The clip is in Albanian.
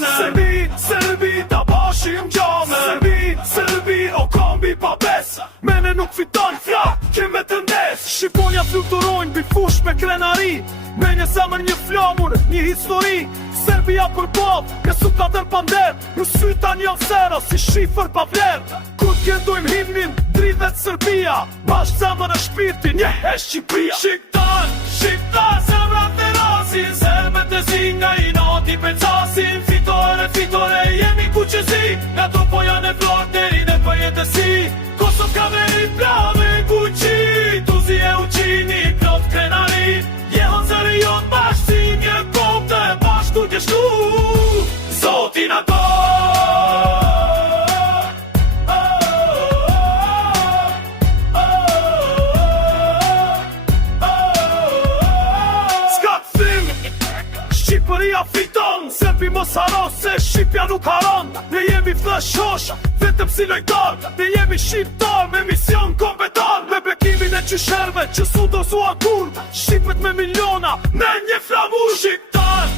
gjonën. Serbi, ta bashim gjonën. Serbi, o kombi pa bes. Mene nuk fiton flak, keme të ndes. Shqiponja fluturojnë, bifush me krenari. Me një zemër, një flamur, një histori. Serbia për bot, kësu ka tër pander. Në syta një sero, si shifër pa vler. Kur t'gjendojmë himnin, dridhet Serbia. Bashk zemër e shpirti, një e Shqipria. Shqiptar, zemrat e rasin. Serbet e zi nga i noti pencasin. Fitore, jemi ku që zi. Nga to po janë e flor, deri dhe për jetësi. Kosov ka me i plave kuqi. Tuzi e uqini, plot krenari. Jehon zëri jonë bashkë si një kopte. Bashkë tu t'jeshtu Zotin ato. S'ka t'thim, Shqipëria fiton. Serbi mos haro se Shqipja nuk haron. Ne jemi flesh hosha, vetëm si lojtar. Ne jemi shqiptar me mision kompetar. Me bekimin e qysherve që su do zua kur. Shqipet me miliona, me një flamur. Shqiptar,